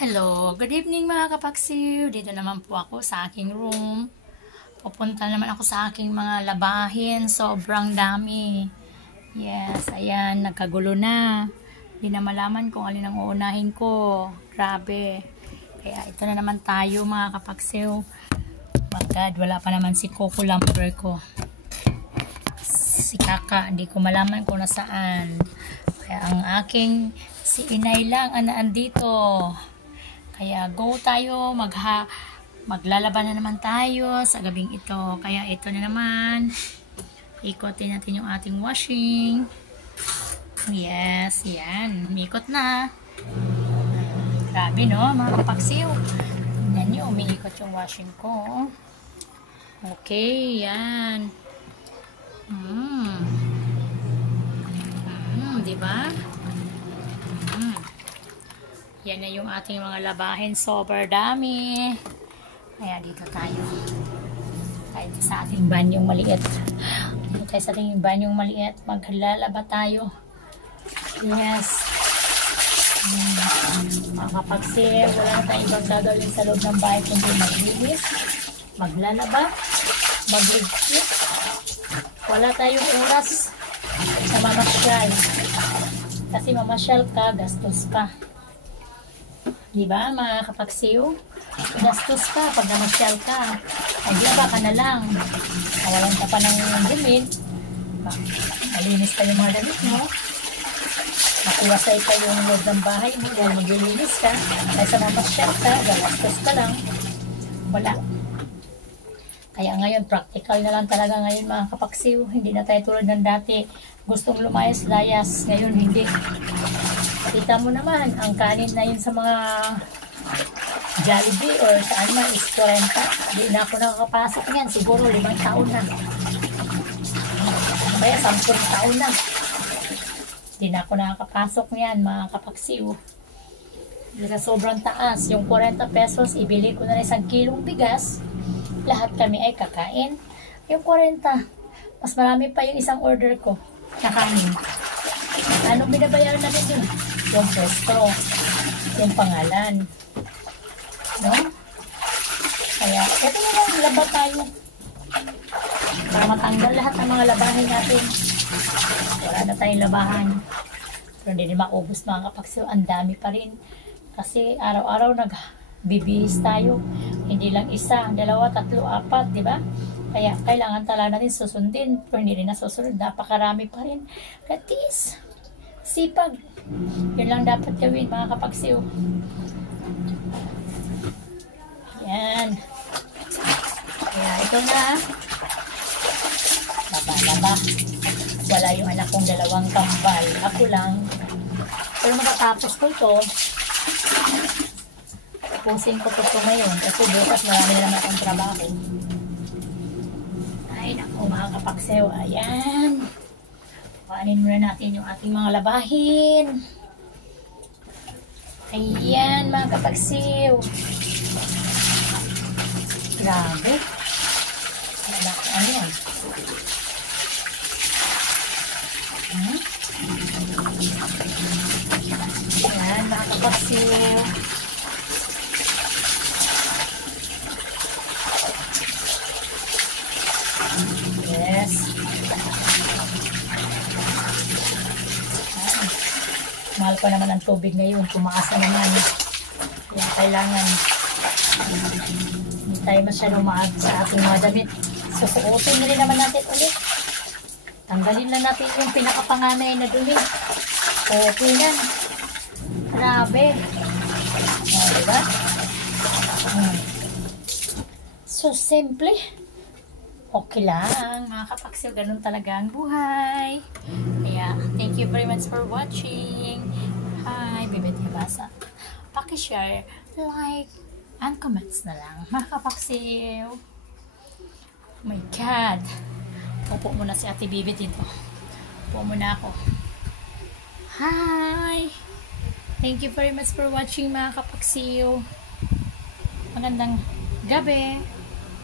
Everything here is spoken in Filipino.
Hello, good evening mga kapaksiw. Dito naman po ako sa aking room. Pupunta naman ako sa aking mga labahin. Sobrang dami. Yes, ayan, nagkagulo na. Hindi na malaman kung alin ang uunahin ko. Grabe. Kaya ito na naman tayo mga kapaksiw. My God, wala pa naman si Coco Lumber ko. Si Kaka, hindi ko malaman kung nasaan. Kaya ang aking si Inay lang ang naandito. Kaya go tayo, maglalaban na naman tayo sa gabing ito. Kaya ito na naman, ikotin natin yung ating washing. Yes, yan, umikot na. Grabe no, mga kapaksiw. Tingnan nyo, umiikot yung washing ko. Okay, yan. Diba? Yan na yung ating mga labahin. Sobrang dami. Kaya dito tayo. Kahit sa ating banyong maliit. Dito tayo sa ating banyong maliit. Maglalaba tayo. Yes. Mga kapagsiw, wala na tayong ibang gagawin sa loob ng bahay kundi maglinis, maglalaba, magligpit. Wala tayong oras sa mamasyal. Kasi mamasyal ka, gastos ka. Diba mga kapagsiw? Gastos ka pag namasyal ka. Maglaba ka na lang. Nawalan ka pa ng damit. Malinis pa yung mga damit mo. Makuwasay pa yung loob ng bahay mo dahil maglilinis ka. Dahil sa mamasyal ka, gastos ka lang. Wala. Kaya ngayon, practical na lang talaga ngayon mga kapagsiw. Hindi na tayo tulad ng dati. Gustong lumayas-layas. Ngayon, hindi. Kita mo naman, ang kanin na yun sa mga Jollibee or saan man is 40. Hindi na ako nakakapasok niyan. Siguro 5 taon na. Kaya 10 taon na. Hindi na ako nakakapasok niyan mga kapagsiw. Sa sobrang taas, yung 40 pesos, ibili ko na 1 kilong bigas. Lahat kami ay kakain. Yung 40, mas marami pa yung isang order ko na kanin. Anong binabayaran namin dun? Yung pwesto, yung pangalan. No? Kaya, eto na lang, laba tayo. Para matanggal lahat ng mga labahin natin. Wala na tayong labahan. Pero hindi na maubos mga kapagsiw. Ang dami pa rin. Kasi araw-araw nagbibihis tayo. Hindi lang 1, 2, 3, 4, di ba? Kaya kailangan talaga natin susundin. Pero hindi rin nasusunod. Napakarami pa rin. Katis. Sipag. Yun lang dapat gawin mga kapagsiw. Yan. Kaya ito na. Laba-laba. Wala yung anak kong 2 kambal. Ako lang. Pero makatapos ko ito. Pusin ko ito ngayon. Kasi bukas marami na naman akong trabaho. Ay naku mga kapagsiw. Ayan. Paanin muna natin yung ating mga labahin. Ayan mga kapagsiw. Grabe. Ano yan? Ayan mga kapagsiw. Yes. Mahal pa naman ang tubig ngayon. Tumaas na naman. Kaya kailangan hindi tayo masyadong maag sa ating mga damit. Susuotin na rin naman natin ulit. Tanggalin na natin yung pinakapanganay na dumi. Okay na. Grabe. O, diba? So simple. Okay lang. Mga kapagsiw, ganun talaga ang buhay. Kaya, thank you very much for watching. Hi, Bibit Hibasa. Paki-share, like, and comments na lang. Mga kapagsiw. Oh my God. Upo muna si Ate Bibit dito. Upo muna ako. Hi. Thank you very much for watching mga kapagsiw. Magandang gabi.